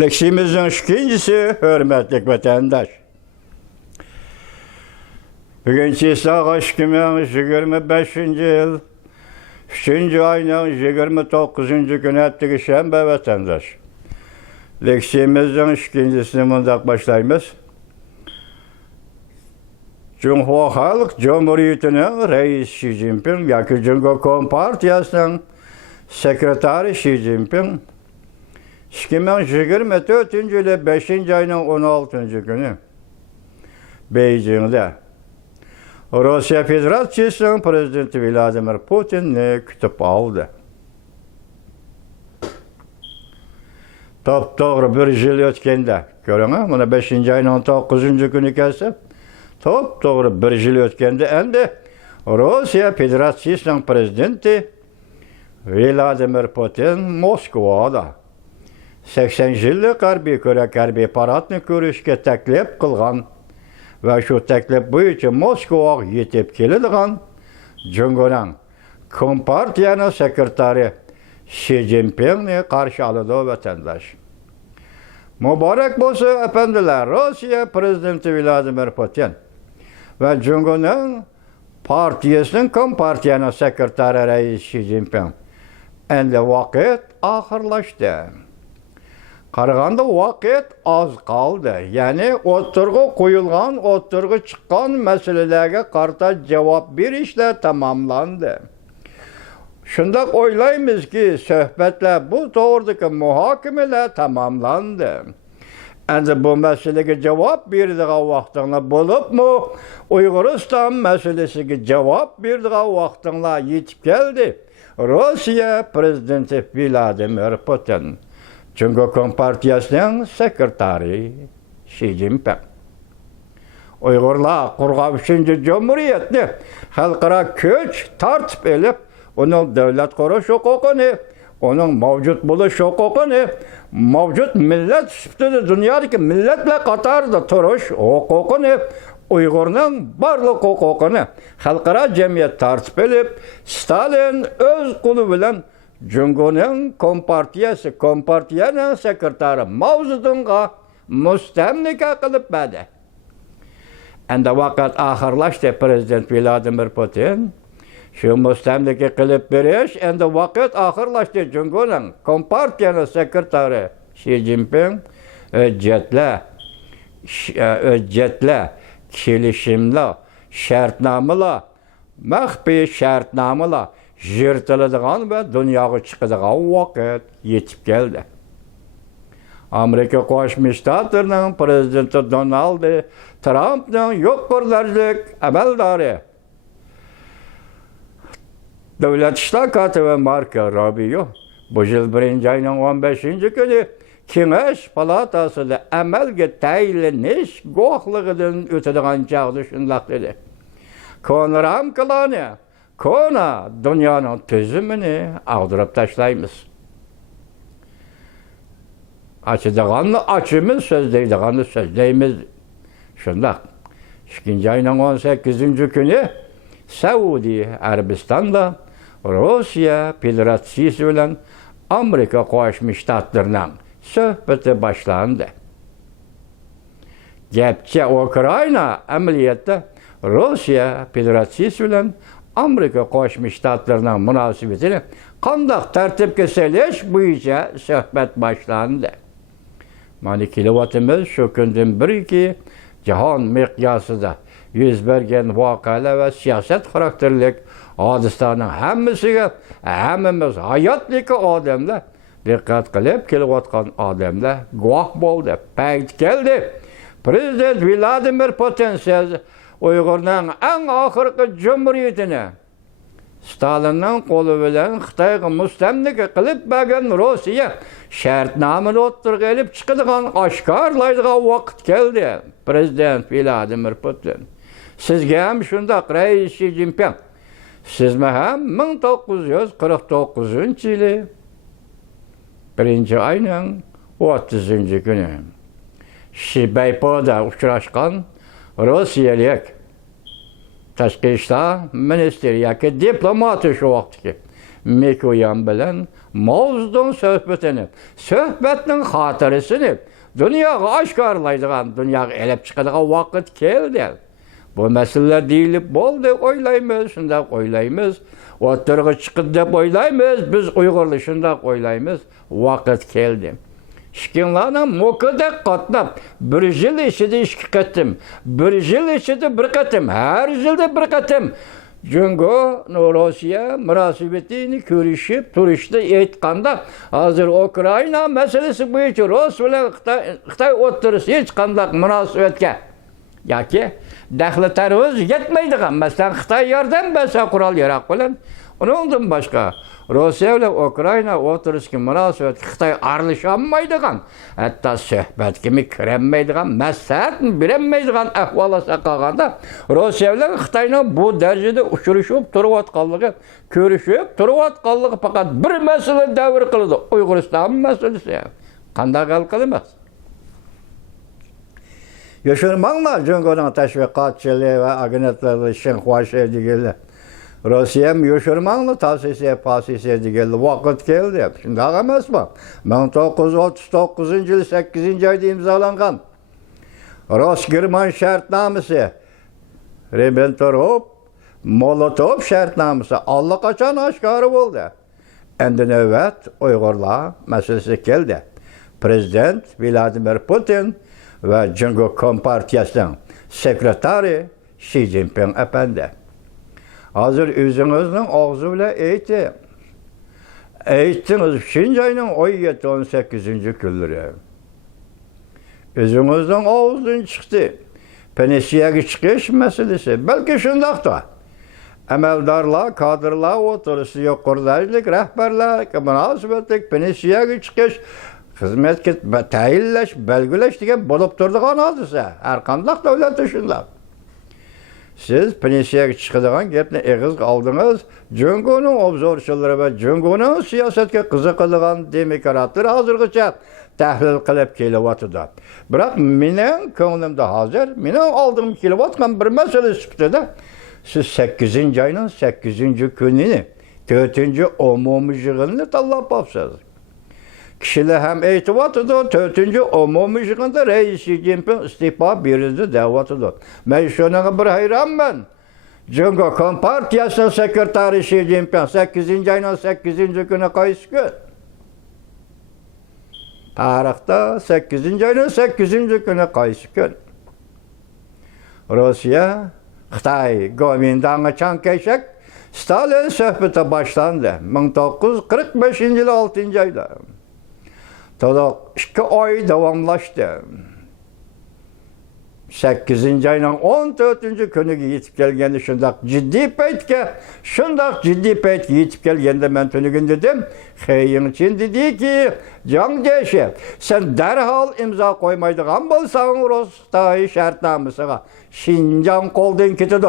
Leksimizin ikincisi hürmetlik vatandaş. Bugünkü saat 2025 yıl 3. ayının 29. günü ettiği şembe vatandaş. Leksimizin ikincisini mındak başlayımız. Cumhur Halk Cumhuriyeti'nin reis Xi Jinping, yakı Cumhur Kompartiyası'nın sekreteri Xi Jinping, 2024 yılı 5. ayının 16. günü Beijing'de Rusya Federasyası'nın prezidenti Vladimir Putin'i kütüp aldı. Top-doğru bir yıl ötkende, görün ha, bunu 5. ayının 19. günü kelse, top-doğru bir yıl ötkende, endi Rusya Federasyası'nın prezidenti Vladimir Putin Moskova'da 80 yıllık harbiy paradını görüşke teklif kılgan ve şu teklif boyunca Moskova yetip keladigan Cumhuriyet'in Kompartiyanın sekreteri Xi Jinping'ni karşı aldı vatandaş. Mübarek olsun efendiler, Rusya prezidenti Vladimir Putin ve Cumhuriyet'in partiyasının Kompartiyanın sekreteri reis Xi Jinping. Endi vakit ahırlaştı. Qaraganda vakit az kaldı. Yani oturgu koyulgan, oturgu çıkan meselelerge karta cevap verişle tamamlandı. Şundak oylayımız ki sohbetler bu doğrudaki muhakemeler tamamlandı. Endi bu meselege cevap verdiği vaxtında bulup mu Uyguristan meselesine cevap verdiği vaxtında yetip geldi. Rusya prezidenti Vladimir Putin, Cumhur Kompartiyası'nın sekreteri Xi Jinping. Uygurlar Qurg'avuşuncu Cumhuriyetni halkara köç tartib elip, onun devlet kuruş hukukunu, onun mevcut buluş hukukunu, mevcut millet süptüdü dünyadaki milletle Katar'da turuş hukukunu, Uygur'un barlık hukukunu halkara cemiyet tartib elip, Stalin öz kulu bilen Cumhuriyet'in Kompartiyanın sekreteri Mao Zedong'a müstemlike kılıp bedi. Endi vakit ahırlaştı prezident Vladimir Putin. Şu müstemlike kılıp beriş, endi vakit ahırlaştı Cumhuriyet'in Kompartiyanın sekreteri Xi Jinping öccetle, kelişimli, şartnamıla, mahfi şartnamıla yırtıladigan ve dünyaya çıkadigan vakit yetip geldi. Amerika Qo'shma Shtatlarining prezidenti Donald Trump'ning yuqori darajalik amaldori Davlat ishlar kotibi Marko Rubio bu yil 1. ayning 15. kuni Kengash palatasida amalga tayinlanish guvohligidan o'tadigan chog'da shundoq dedi. Konramkalarni Kona dünyanın tüzümünü ağdırıp taşlayımız. Açıdığanlı açımız, sözleydiğanlı sözleyimiz. Şundak, 2. ayının 18. günü Saudi Arabistan'da Rusya Federasyası ile Amerika Qo'shma Shtatlarının sohbeti başlandı. Gepçe Ukrayna ameliyatda Rusya Federasyası ile Amerika Qo'shma Shtatlarının münasebetini qandaq tartibga solish bo'yicha suhbat boshlandi. Mana kelayotimiz shu kundan biriki jahon miqyosida yuz bergan voqealar va siyosat xarakterlik hodisalarning hammasiga hammamiz hayotdagi odamlar diqqat qilib kelayotgan odamlar guvoh bo'ldi. Payt keldi. Prezident Vladimir Putin Uygur'un en ahırkı cumhuriyetini Stalin'in kolu bilen Xitayga müstemlike kılıp bergen Rusya şartnamını o'ttirib elib chiqadigan oshkorlaydigan vaqt keldi. Prezident Vladimir Putin. Sizga ham shundaq reis Xi Jinping. Sizmi ham 1949 yili 1. ayning 30. günü Shibeypo'da uchrashgan Rossiyalik Tashqi ishlar ministri yoki diplomati shu vaqtki Mikoyan bilen Mavzudun söhbetini, söhbetinin hatırısını dünyaga aşkarlaydıgan, dünyaga elep çıkadigan vakit keldi. Bu meseleler deyilip boldu, oylaymiz, şundak oylaymiz. Oturga çıkıp dep oylaymiz, biz Uygurlu şundak oylaymiz. Vakit keldi. Şikinlarına mokadek katnap, bir yıl içinde işki katım, bir yıl içinde bir katım, her yılda bir katım. Jungo, Rusya münasebetini görüşüp, turiste eğitkanda, hazır Ukrayna meselesi bu için Rus ile Xitay oturursa hiç kandak münasebetke. Yaki, dahli terörüz yetmeydiğen, mesela Xitay yardım bese kural yarak bilen, ondan başka. Rusya ile Ukrayna oturursa münasebet Xitay arlaşamaydiğen, hatta söhbet kimi kiremeydiğen, mesleğetin biremeydiğen ahvala sakağında, Rusya ile Xitay'ın bu derecede uçuruşup turuvatkallığı, görüşüp turuvatkallığı fakat bir mesele devir kıldı. Uyguristan meselesi. Kandak el kılmaz. Yaşırmanlar Cungo'nun teşvikatçılığı ve agnetleri şenhuaş edigiler. Rusya'm yaşırmanlı tasisi pasisi edigiler. Vakit geldi. Şimdi ağamaz mı? 1939 yıl 8. ayda imzalangan Rus-German şartnamesi, Ribbentrop-Molotov şartnamesi allakaçan aşkarı oldu. Endi növbet Uygurlar meselesi geldi. Prezident Vladimir Putin ve Cungo Kompartiyası'nın sekreteri Xi Jinping efendi. Hazır özünüzün ağzıyla eğittiniz Şincay'ın 17-18. günleri. Özünüzün ağzından çıktı. Penisiye çıkış meselesi. Belki şundak da. Emeldarlar, kadırlar, oturuşu yok, kurdajlık, rehberler, münasebetlik, penisiye çıkış, hizmet tayinleş, belgüleş diye bulup durduğun hadise. Her kandak devlet şundak. Siz penisiye çıkıdığın gepni eğiz aldınız, Cungo'nun obzorçuları ve Cungo'nun siyasetke kızıqıdığın demokratlar hazırgıça tahlil qilib kelyapti. Biroq mening ko'nglimda hozir, mening aldığım kelyapgan bir mesele sifatida siz 8. ayının 8. gününü, 4. umumiy yig'inni tanlab olibsiz. Kishilar ham aytyapti, 4. umumiy yig'inda Rais Xi Jinping istifa berdi deyapti. Men shunga bir hayronman. Cungo Kompartiyasining sekretari Xi Jinping 8. ayının 8. günü qaysi kun? Tarixda 8. ayının 8. günü qaysi kun? Rusya, Xitay, Gomindan'ı Çankeşek, Stalin söhbeti başlandı. 1945 yılı 6. ayda. Toda 2 ay davamlaştı. 8. ayının 14. günü yetip gelgende şundak ciddi peytke yetip gelgende ben tünügün dedim. Xeying için dedi ki, Jiang Zemin, sen derhal imza koymaydıgan bolsaң Rus-Xitay şartnamısına Şinjan koldan ketidi.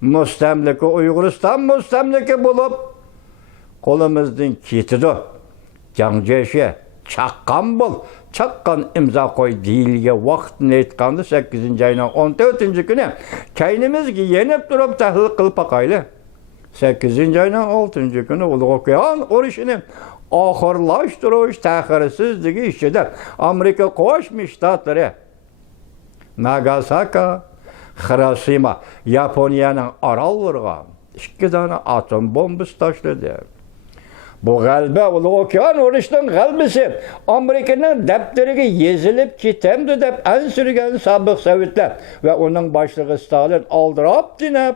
Mustamlika Uyg'uriston mustamlika bulup kolumuzdan ketidi. Jiang Zemin çaqqan imza koy deyilge vaqtini aytqanda 8. ayının 14. günü kaynimizga yenip durup tahlil qilib baqayli. 8. ayının 6. günü Ulu Okyan urushini oxirlashtirish ta'xirsizligi ichida Amerika Qo'shma Shtatlari Nagasaki, Hiroshima, Yaponiyaning orollariga 2 dona atom bombasi tashladi. Bu g'alba Ulu Okyan urushining g'albisi Amerikaning dafteriga yezilib ketamdi deb ansirgan sobiq Sovetlar va uning boshlig'i Stalin oldirab dinab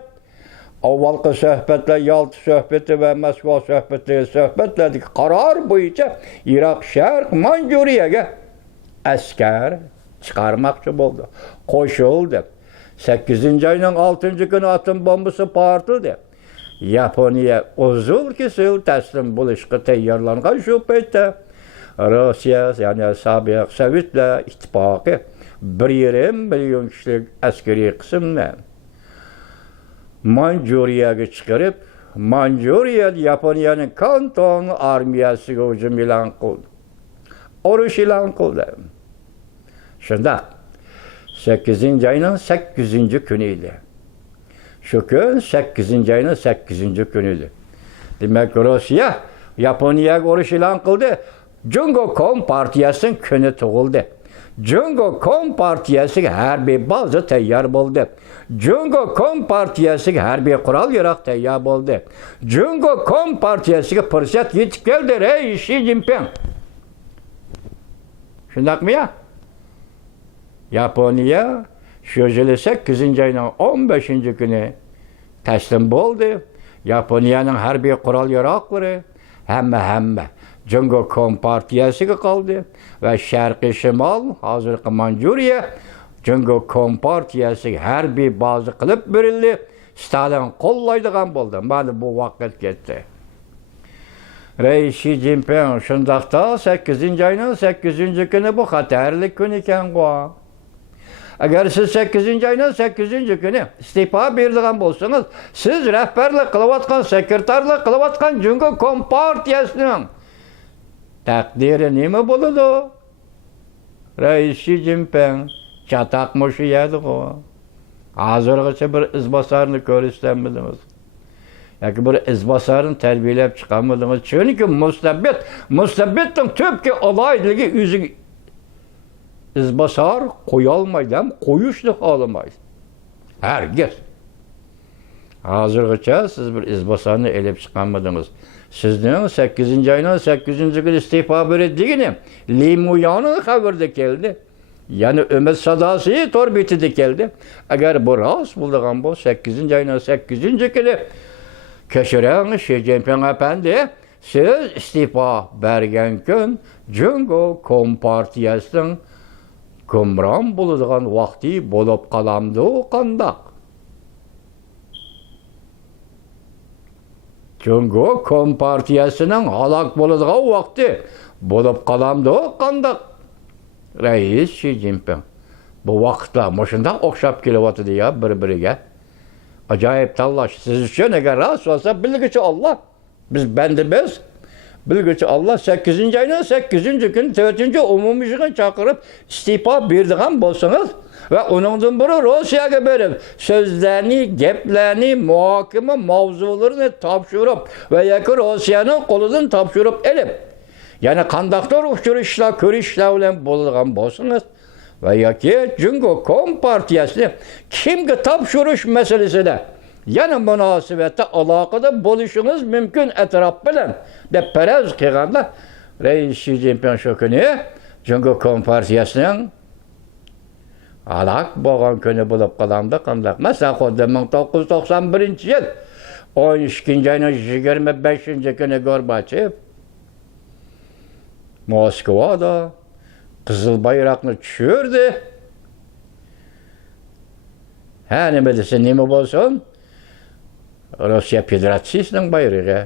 avvalgi suhbatlar, Yalta suhbati va Moskva suhbatlaridagi qaror bo'yicha Iroq Sharq Manjuriyaga askar chiqarmoqchi bo'ldi. Qo'shildi. 8. ayning 6. günü atom bombasi portildi. Yaponiya uzun kesil taslim bo'lishga tayyorlangan shu paytda Rossiya, ya'ni sobiq Sovetlar ittifoqi 1,5 million kishilik askariy qismni Manjuriyaga chiqarib, Manjuriyada Yaponiyaning Kanton armiyasiga hujum e'lon qildi. Urush e'lon qildi. Shunda 8. ayının 8. günü edi. Şu gün 8. ayının 8. günüydü. Demek Rusya Yaponiyaga urush e'lon qildi. Jungo Kompartiyasining kuni tug'ildi. Jungo Kompartiyasiga harbiy baza tayyor bo'ldi. Jungo Kompartiyasiga harbiy qurol-yarog' tayyor bo'ldi. Jungo Kompartiyasiga fursat yetib keldi, ey Shi Jinping. Shundaqmi ya? Yaponiya shu yili 8-oyning 15-kuni taslim bo'ldi. Yaponiyaning harbiy qurol-yaroqlari hamma Jungo Kompartiyasiga qoldi va Sharqiy Shimol, hozirgi Manjuriya Jungo Kompartiyasiga harbiy baza qilib berildi. Stalin qo'llaydigan bo'ldi. Mana bu vaqt ketdi. Reis Shi Jinping shundaqda 8-oyning 8-kuni bu xatarli kun ekan-ku. Agar siz 8-oyning 8-kuni iste'fo beradigan bo'lsangiz, siz rahbarlik qilayotgan, sekretarlik qilayotgan Jungo Kompartiyasining taqdiri nima bo'ladi? Reis Shi Jinping chataq mushiyadi-ku. Hozirgacha bir izbosarni ko'rishdanmidingiz? yoki bir izbosarni tarbiyalab chiqarmadingiz? Chunki mustabbitning tubki aloyligi o'ziga izbosar qo'yolmaydi, ham qo'yishni xohlamaydi. Hargiz. Hozirgacha siz bir izbosarni elib chiqarmadingiz. Sizning 8-oyning 8-kuni iste'fo beradigan Limuyonning xabarida keldi. Yani Ömer Sadasi torbitida keldi. Agar bu rost bo'lgan bo'lsa 8-oyning 8-kuni kechiring Shi Jinping apandi, siz iste'fo bergan kun Jungo Kompartiyasining hukmron bo'ladigan vaqti bo'lib qolamdi qandoq? Jungo Kompartiyasining halok bo'ladigan vaqti bo'lib qolamdi qandoq? Reis Shi Jinping bu vaqtlar shunday o'xshab kelyapti ya bir-biriga. Ajoyib tanlash. Siz uchun agar rost bo'lsa bilguchi Allah. Biz bandimiz. Bilguchi Allah 8-oyning 8-kuni 4-umumiy yig'in chaqirib iste'fo beradigan bo'lsangiz va uningdan biri Rossiyaga berib, so'zlarni, gaplarni, muhokama mavzularini topshirib va yoki Rossiyaning qo'lidan topshirib elib, ya'ni qandaqdir uchrashishlar, ko'rishishlar bilan bo'ladigan bo'lsangiz va yoki Jungo Kompartiyasini kimga topshirish masalasida yana munosabatda aloqada bo'lishingiz mumkin atrof bilan deb faraz qilganda, Reis Shi Jinping shu kuni Jungo Kompartiyasining halok bo'lgan kuni bo'lib qolamdi qandoq? Masalan, xuddi 1991-yil 12-oyning 25-kuni Gorbachev Moskvada qizil bayroqni tushirdi. Ha, nima desa nima bo'lsin? Rossiya Federatsiyasining bayrog'i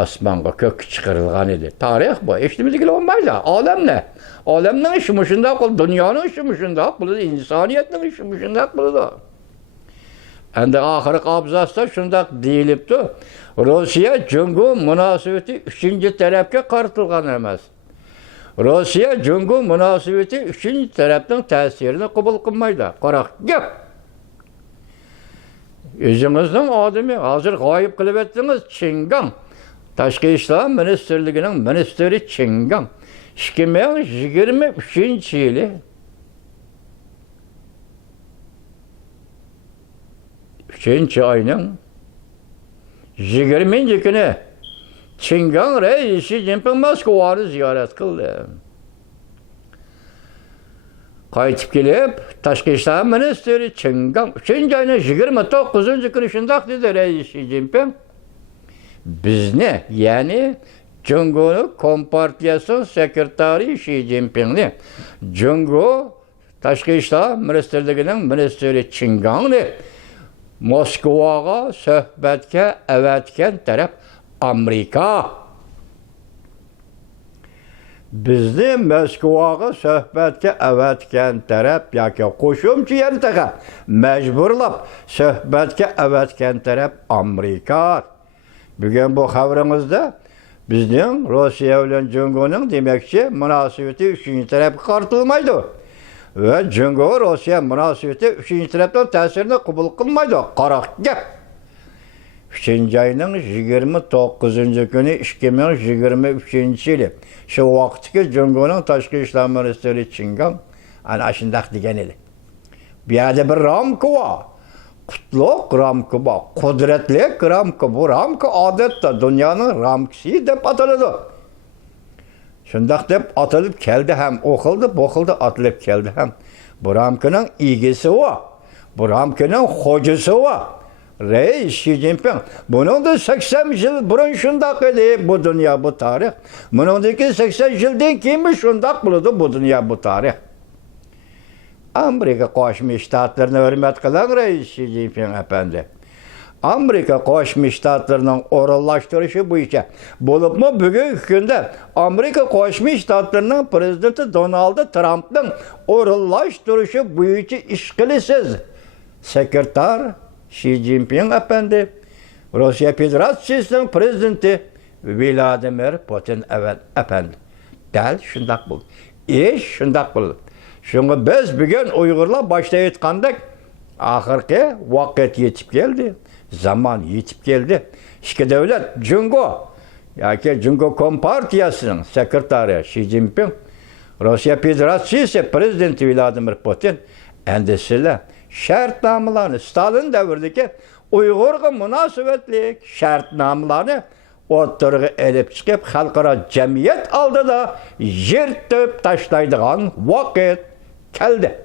osmonga ko'k chiqarilgan edi. Tarix bu. Eshitmaydigan olmaydi. Olamning ishi shunday qildi, dunyoning ishi shunday qildi, insoniyatning ishi shunday qildi. Endi oxirgi abzasda shunday deyilibdi. Rossiya Jungo munosabati 3-tarafga qaratilgan emas. Rossiya Jungo munosabati 3-tarafning ta'sirini qabul qilmaydi. Qaraq gap. O'zimizning odami hozir g'oyib qilib etdingiz Chingang. Tashqi ishlar ministrligining ministri Chingang 2023-yili 3-oyning 20-kuni Chingang Reis Shi Jinping Moskvani ziyorat qildi. Qaytib kelib, tashqi ishlar ministri Chingang 3-oyning 29-kuni shundoq dedi Reis Shi Jinping. Bizni, ya'ni Jungo Kompartiyasi sekretari Shi Jinpingni Jungo tashqi ishlar ministrligining ministri Chingangni Moskvaga suhbatga avatgan taraf Amerika. Bizni Moskvaga suhbatga avatgan taraf yoki qo'shimcha yarataga majburlab suhbatga avatgan taraf Amerika. Bugun bu xabarimizda bizning Rossiya bilan Jungoning demakchi munosabati 3-tarafga qaratilmaydi va Jungo Rossiya munosabati 3-tarafdan ta'sirini qabul qilmaydi. Qaraq gap. 3 ayının 29. günü 2023 yılı. Şu vaktki Cumhur'un Taşkı İşler Ministeri Çingan ana şundak degen eli. Bir yerde bir ramkı var. Kutluk ramkı var. Kudretlik ramkı. Bu ramkı adette dünyanın ramkısı dep atıldı. Şundak dep atılıp geldi hem okuldu, bokuldu atılıp geldi hem. Bu ramkının ilgisi var. Bu ramkının hocası var. Reis Xi Jinping. Bunun da 80 yıl burun şundak idi bu dünya bu tarih. Bunundaki 80 yıldan kimi şundak buludu bu dünya bu tarih. Amerika Koşmuş Ştatlarına hürmet kılan Reis Xi Jinping efendi. Amerika Koşmuş Ştatlarının orallaştırışı bu işe. Bulup mu bugün günde Amerika Koşmuş Ştatlarının prezidenti Donald Trump'ın orallaştırışı bu işe işgilisiz. Sekreter Xi Jinping efendi, Rusya Federasyası'nın prezidenti Vladimir Putin efendi. Del şundak buldu. İş şundak buldu. Şunu biz bugün Uygurlar başta etkandık. Ahirki vakit yetip geldi. Zaman yetip geldi. İşte devlet Jungo, yani Jungo Kompartiyası'nın sekreteri Xi Jinping, Rusya Federasyası prezidenti Vladimir Putin endişeli şartnamalarını Stalin devirdeki Uygur'a münasebetlik şartnamalarını ortaya elip çıkıp halkara cemiyet aldı da yırtıp taşlaydıgan vakit geldi.